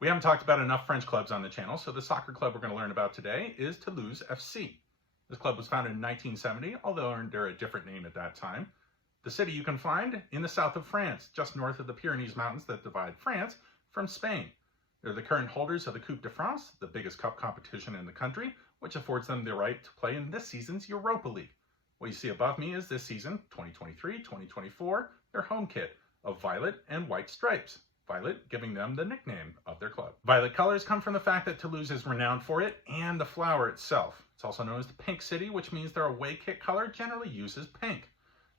We haven't talked about enough French clubs on the channel, so the soccer club we're going to learn about today is Toulouse FC. This club was founded in 1970, although under a different name at that time. The city you can find in the south of France, just north of the Pyrenees Mountains that divide France from Spain. They're the current holders of the Coupe de France, the biggest cup competition in the country, which affords them the right to play in this season's Europa League. What you see above me is this season, 2023-2024, their home kit of violet and white stripes. Violet giving them the nickname of their club. Violet colors come from the fact that Toulouse is renowned for it and the flower itself. It's also known as the Pink City, which means their away kit color generally uses pink.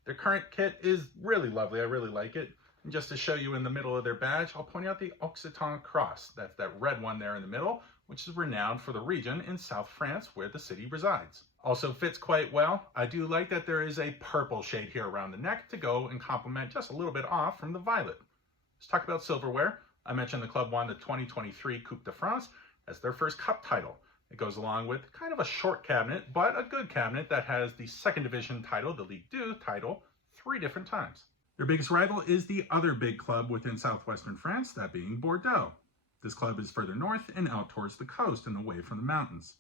Their current kit is really lovely. I really like it. And just to show you in the middle of their badge, I'll point out the Occitan cross. That's that red one there in the middle, which is renowned for the region in South France where the city resides. Also fits quite well. I do like that there is a purple shade here around the neck to go and complement just a little bit off from the violet. Let's talk about silverware. I mentioned the club won the 2023 Coupe de France as their first cup title. It goes along with kind of a short cabinet, but a good cabinet that has the second division title, the Ligue 2 title, 3 different times. Their biggest rival is the other big club within southwestern France, that being Bordeaux. This club is further north and out towards the coast and away from the mountains.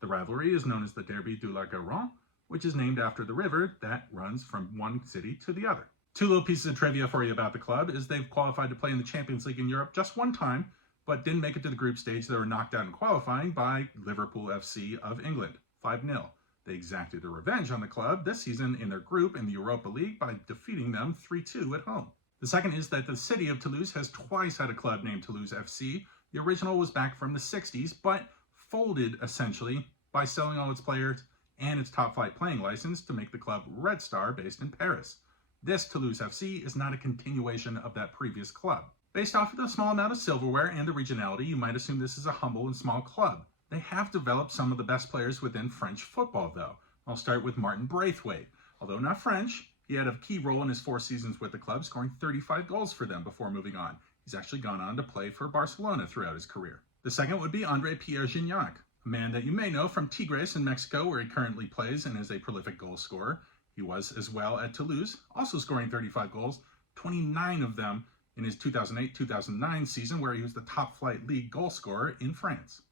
The rivalry is known as the Derby de la Garonne, which is named after the river that runs from one city to the other. 2 little pieces of trivia for you about the club is they've qualified to play in the Champions League in Europe just one time, but didn't make it to the group stage. They were knocked out in qualifying by Liverpool FC of England, 5-0. They exacted their revenge on the club this season in their group in the Europa League by defeating them 3-2 at home. The second is that the city of Toulouse has twice had a club named Toulouse FC. The original was back from the 60s, but folded essentially by selling all its players and its top flight playing license to make the club Red Star based in Paris. This Toulouse FC is not a continuation of that previous club. Based off of the small amount of silverware and the regionality, you might assume this is a humble and small club. They have developed some of the best players within French football, though. I'll start with Martin Braithwaite. Although not French, he had a key role in his 4 seasons with the club, scoring 35 goals for them before moving on. He's actually gone on to play for Barcelona throughout his career. The second would be André Pierre Gignac, a man that you may know from Tigres in Mexico, where he currently plays and is a prolific goal scorer. He was as well at Toulouse, also scoring 35 goals, 29 of them in his 2008-2009 season, where he was the top flight league goal scorer in France.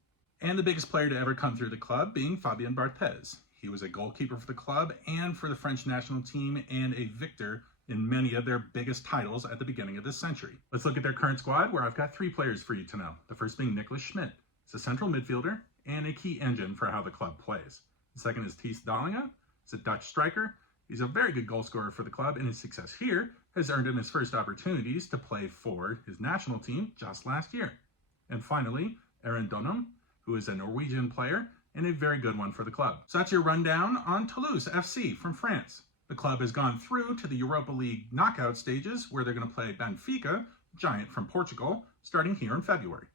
And the biggest player to ever come through the club being Fabien Barthez. He was a goalkeeper for the club and for the French national team and a victor in many of their biggest titles at the beginning of this century. Let's look at their current squad, where I've got 3 players for you to know. The first being Nicolas Schmidt. He's a central midfielder and a key engine for how the club plays. The second is Thijs Dallinga. He's a Dutch striker. He's a very good goal scorer for the club, and his success here has earned him his first opportunities to play for his national team just last year. And finally, Aaron Donham, who is a Norwegian player and a very good one for the club. So that's your rundown on Toulouse FC from France. The club has gone through to the Europa League knockout stages, where they're going to play Benfica, giant from Portugal, starting here in February.